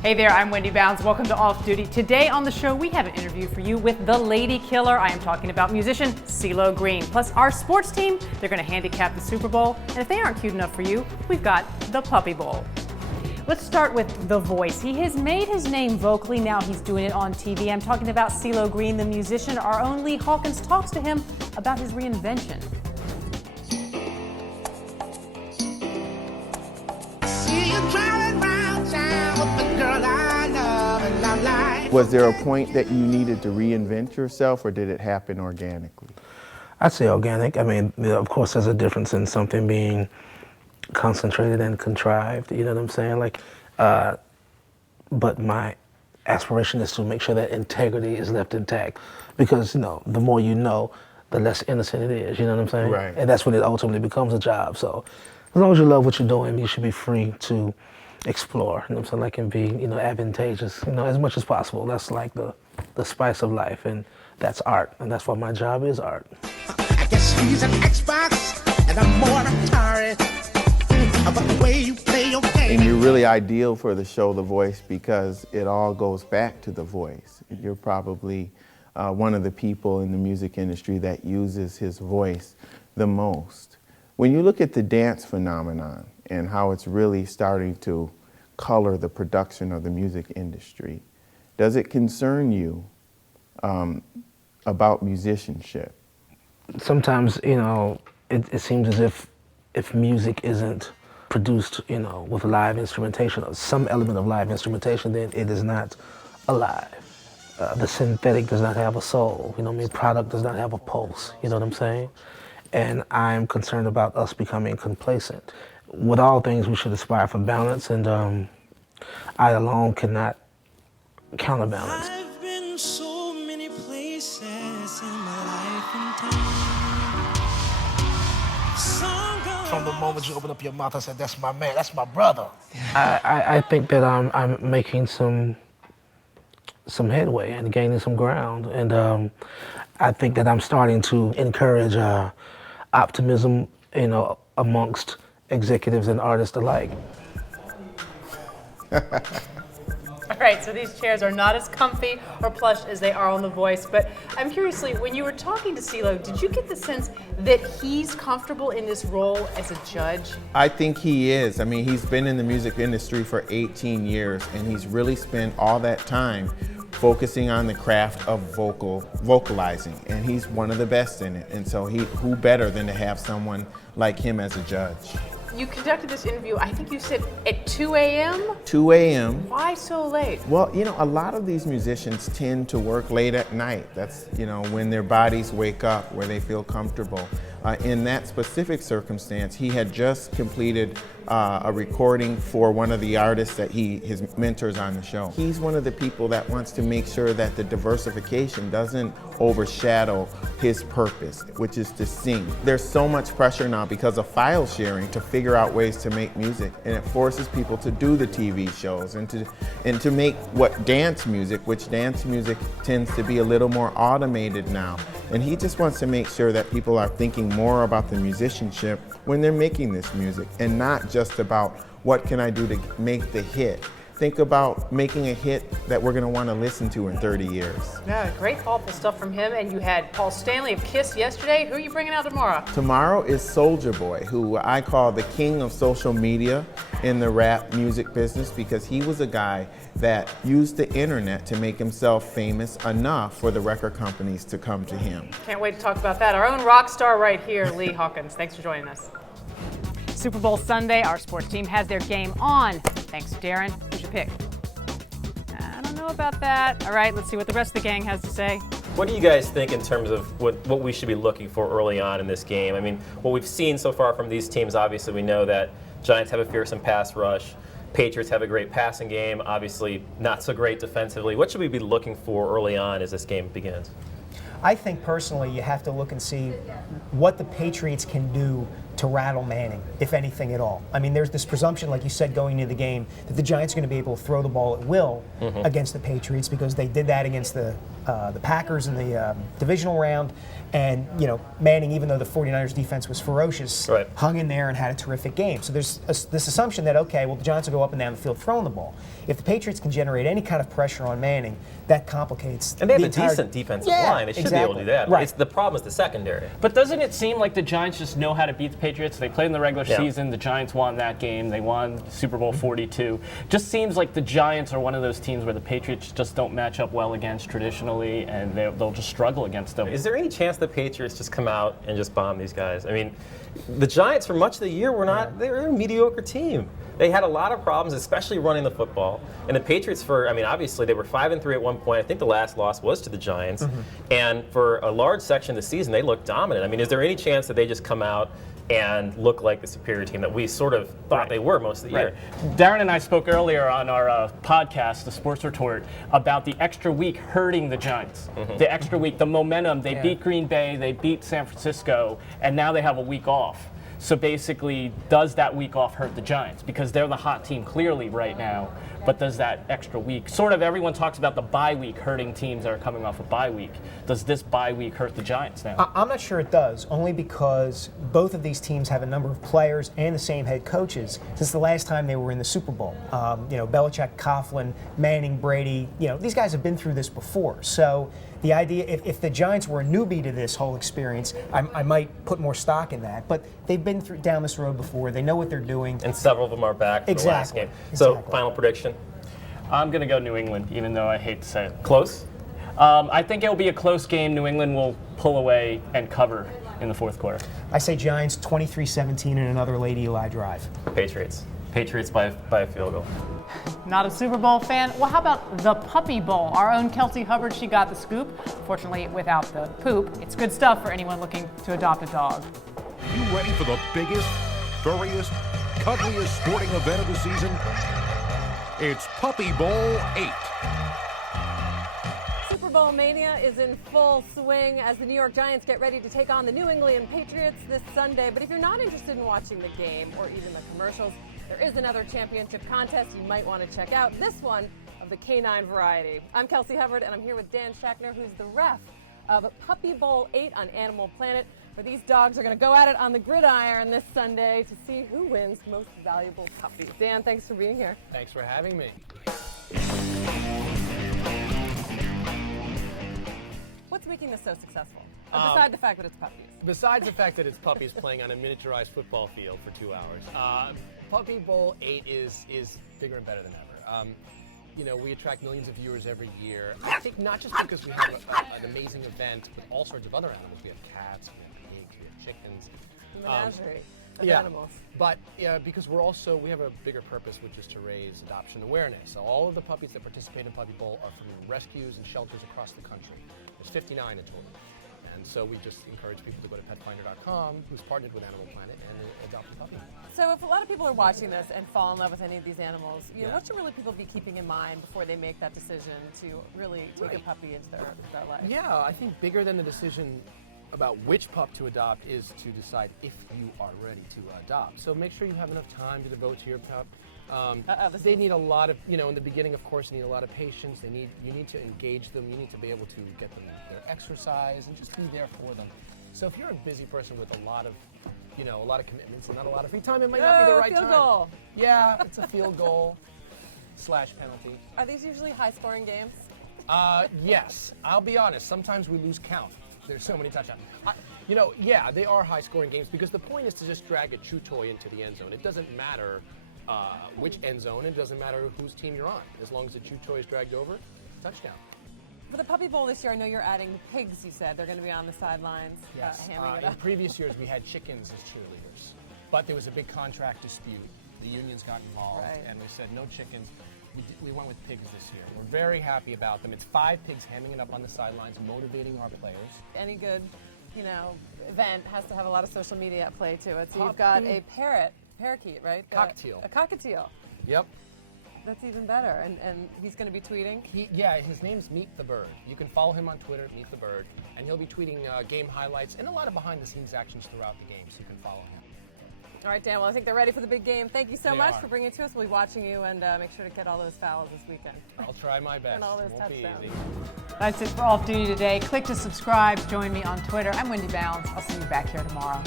Hey there, I'm Wendy Bounds. Welcome to Off Duty. Today on the show, we have an interview for you with the lady killer. I am talking about musician CeeLo Green. Plus our sports team, they're going to handicap the Super Bowl. And if they aren't cute enough for you, we've got the Puppy Bowl. Let's start with The Voice. He has made his name vocally. Now he's doing it on TV. I'm talking about CeeLo Green, the musician. Our own Lee Hawkins talks to him about his reinvention. Was there a point that you needed to reinvent yourself, or did it happen organically? I'd say organic. I mean, of course, there's a difference in something being concentrated and contrived, you know what I'm saying? Like, but my aspiration is to make sure that integrity is left intact, because, you know, the more you know, the less innocent it is, you know what I'm saying? Right. And that's when it ultimately becomes a job. So as long as you love what you're doing, you should be free to explore, you know what I'm saying? Like, and be, you know, advantageous, you know, as much as possible. That's like the spice of life, and that's art, and that's what my job is, art. I guess he's an Xbox, and I'm more Atari. About the way you play your game. And you're really ideal for the show The Voice because it all goes back to The Voice. You're probably one of the people in the music industry that uses his voice the most. When you look at the dance phenomenon and how it's really starting to color the production of the music industry, does it concern you about musicianship? Sometimes, you know, it seems as if music isn't produced, you know, with live instrumentation or some element of live instrumentation, then it is not alive. The synthetic does not have a soul, you know what I mean? Product does not have a pulse, you know what I'm saying? And I'm concerned about us becoming complacent. With all things, we should aspire for balance, and I alone cannot counterbalance. I've been so many places in my life and time. From the moment you open up your mouth, I said, "That's my man, that's my brother." I think that I'm making some headway and gaining some ground, and I think that I'm starting to encourage optimism, you know, amongst executives and artists alike. All right, so these chairs are not as comfy or plush as they are on The Voice, but I'm curiously, when you were talking to CeeLo, did you get the sense that he's comfortable in this role as a judge? I think he is. I mean, he's been in the music industry for 18 years, and he's really spent all that time focusing on the craft of vocalizing, and he's one of the best in it. And so who better than to have someone like him as a judge? You conducted this interview, I think you said at 2 a.m.? 2 a.m. Why so late? Well, you know, a lot of these musicians tend to work late at night. That's, you know, when their bodies wake up, where they feel comfortable. In that specific circumstance, he had just completed a recording for one of the artists that his mentors on the show. He's one of the people that wants to make sure that the diversification doesn't overshadow his purpose, which is to sing. There's so much pressure now because of file sharing to figure out ways to make music, and it forces people to do the TV shows and to make what dance music, which dance music tends to be a little more automated now. And he just wants to make sure that people are thinking more about the musicianship when they're making this music, and not just about what can I do to make the hit. Think about making a hit that we're gonna wanna listen to in 30 years. Yeah, great thoughtful stuff from him. And you had Paul Stanley of Kiss yesterday. Who are you bringing out tomorrow? Tomorrow is Soulja Boy, who I call the king of social media in the rap music business, because he was a guy that used the internet to make himself famous enough for the record companies to come to him. Can't wait to talk about that. Our own rock star right here, Lee Hawkins. Thanks for joining us. Super Bowl Sunday, our sports team has their game on. Thanks, Darren. Who's your pick? I don't know about that. All right, let's see what the rest of the gang has to say. What do you guys think in terms of what we should be looking for early on in this game? I mean, what we've seen so far from these teams, obviously we know that Giants have a fearsome pass rush. Patriots have a great passing game, obviously not so great defensively. What should we be looking for early on as this game begins? I think personally you have to look and see what the Patriots can do to rattle Manning, if anything at all. I mean, there's this presumption, like you said, going into the game, that the Giants are going to be able to throw the ball at will against the Patriots because they did that against the Packers in the divisional round. And, Manning, even though the 49ers defense was ferocious, hung in there and had a terrific game. So there's this assumption that, okay, well, the Giants will go up and down the field throwing the ball. If the Patriots can generate any kind of pressure on Manning, that complicates And they have the a entire decent defensive line. They should be able to do that. Right. The problem is the secondary. But doesn't it seem like the Giants just know how to beat the Patriots? They played in the regular season. The Giants won that game. They won Super Bowl 42. Just seems like the Giants are one of those teams where the Patriots just don't match up well against traditionally, and they'll just struggle against them. Is there any chance the Patriots just come out and just bomb these guys? I mean, the Giants for much of the year they were a mediocre team. They had a lot of problems, especially running the football. And the Patriots obviously they were 5-3 at one point. I think the last loss was to the Giants. And for a large section of the season, they looked dominant. I mean, is there any chance that they just come out and look like the superior team that we sort of thought they were most of the year? Darren and I spoke earlier on our podcast, the Sports Retort, about the extra week hurting the Giants. The extra week, the momentum. They beat Green Bay, they beat San Francisco, and now they have a week off. So basically, does that week off hurt the Giants? Because they're the hot team clearly right now, but does that extra week, sort of everyone talks about the bye week hurting teams that are coming off a bye week. Does this bye week hurt the Giants now? I'm not sure it does, only because both of these teams have a number of players and the same head coaches since the last time they were in the Super Bowl. Belichick, Coughlin, Manning, Brady, these guys have been through this before. So the idea, if the Giants were a newbie to this whole experience, I might put more stock in that. But they've been down this road before. They know what they're doing. And several of them are back for the last game. So, final prediction? I'm going to go New England, even though I hate to say it. Close? I think it'll be a close game. New England will pull away and cover in the fourth quarter. I say Giants 23-17 and another late Eli drive. Patriots. Patriots by a field goal. Not a Super Bowl fan? Well, how about the Puppy Bowl? Our own Kelsey Hubbard, she got the scoop. Fortunately, without the poop. It's good stuff for anyone looking to adopt a dog. You ready for the biggest, furriest, cuddliest sporting event of the season? It's Puppy Bowl 8. Super Bowl mania is in full swing as the New York Giants get ready to take on the New England Patriots this Sunday. But if you're not interested in watching the game or even the commercials, there is another championship contest you might want to check out, this one of the canine variety. I'm Kelsey Hubbard, and I'm here with Dan Schachner, who's the ref of Puppy Bowl 8 on Animal Planet, where these dogs are going to go at it on the gridiron this Sunday to see who wins most valuable puppies. Dan, thanks for being here. Thanks for having me. What's making this so successful? Besides the fact that it's puppies. Besides the fact that it's puppies playing on a miniaturized football field for 2 hours, Puppy Bowl 8 is bigger and better than ever. We attract millions of viewers every year. I think not just because we have an amazing event with all sorts of other animals. We have cats, we have pigs, we have chickens. Menagerie of animals. But because we have a bigger purpose, which is to raise adoption awareness. So all of the puppies that participate in Puppy Bowl are from rescues and shelters across the country. There's 59 in total. And so we just encourage people to go to petfinder.com, who's partnered with Animal Planet, and adopt a puppy. So if a lot of people are watching this and fall in love with any of these animals, what should really people be keeping in mind before they make that decision to really take a puppy into their life? Yeah, I think bigger than the decision about which pup to adopt is to decide if you are ready to adopt. So make sure you have enough time to devote to your pup. They need a lot of, in the beginning, of course, they need a lot of patience. You need to engage them. You need to be able to get them their exercise and just be there for them. So if you're a busy person with a lot of commitments and not a lot of free time, it might not be the right field time. Goal. Yeah, it's a field goal / penalty. Are these usually high-scoring games? Yes. I'll be honest. Sometimes we lose count. There's so many touchdowns. They are high-scoring games because the point is to just drag a chew toy into the end zone. It doesn't matter which end zone. It doesn't matter whose team you're on. As long as the chew toy is dragged over, touchdown. For the Puppy Bowl this year, I know you're adding pigs, you said. They're going to be on the sidelines, Yes. hamming it In up. previous years, we had chickens as cheerleaders. But there was a big contract dispute. The unions got involved, and we said no chickens. We went with pigs this year. We're very happy about them. It's 5 pigs hamming it up on the sidelines, motivating our players. Any good, event has to have a lot of social media at play to it. So you've got a parakeet, right? Cockatiel. A cockatiel. Yep. That's even better. And he's going to be tweeting? His name's Meet the Bird. You can follow him on Twitter, Meet the Bird, and he'll be tweeting game highlights and a lot of behind-the-scenes actions throughout the game, so you can follow him. All right, Dan. Well, I think they're ready for the big game. Thank you so They much are. for bringing it to us. We'll be watching you, and make sure to get all those fouls this weekend. I'll try my best. And all those Won't be touchdowns. easy. That's it for Off Duty today. Click to subscribe. Join me on Twitter. I'm Wendy Bounds. I'll see you back here tomorrow.